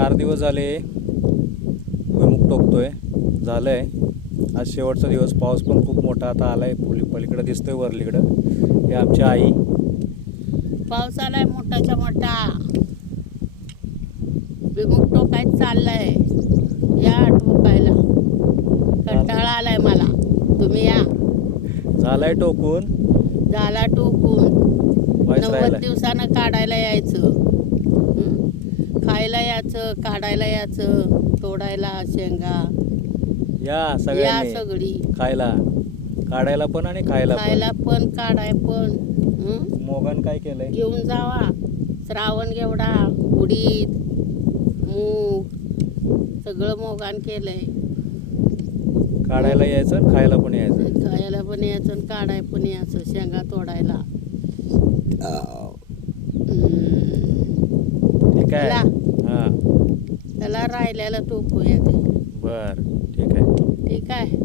4 दिवस झाले भुईमुग टोकतोय. झालंय आज शेवटचा दिवस. पाऊस पण खूप मोठा आता आलाय. पलीकडे दिसतोय वरलीकडं. हे आमची आई. पाऊस आलाय मोठाच्या मोठा. भुईमुग टोकायचं चाललंय. या टोकायला. कंटाळा आलाय मला. तुम्ही या. झालाय टोकून. झाला टोकून. व्हायच 90 राहिलाय. दिवसानं काढायला यायचं. खायला यायचं, काढायला यायचं, तोडायला शेंगा. या या सगळ्यांनी सगळी खायला, काढायला पण आणि खायला खायला पण काढाय पण. पण. मोगन काय केलंय? घेऊन जावा. श्रावण घेवडा, उडीद, मूग सगळं मोगान केलंय. काढायला यायचं आणि खायला पण यायचं. खायला पण यायचं आणि काढाय पण यायचं, शेंगा तोडायला. ठीक आहे. चला. हां त्याला राहिल्याला टोकूया ते. बर ठीक आहे. ठीक आहे.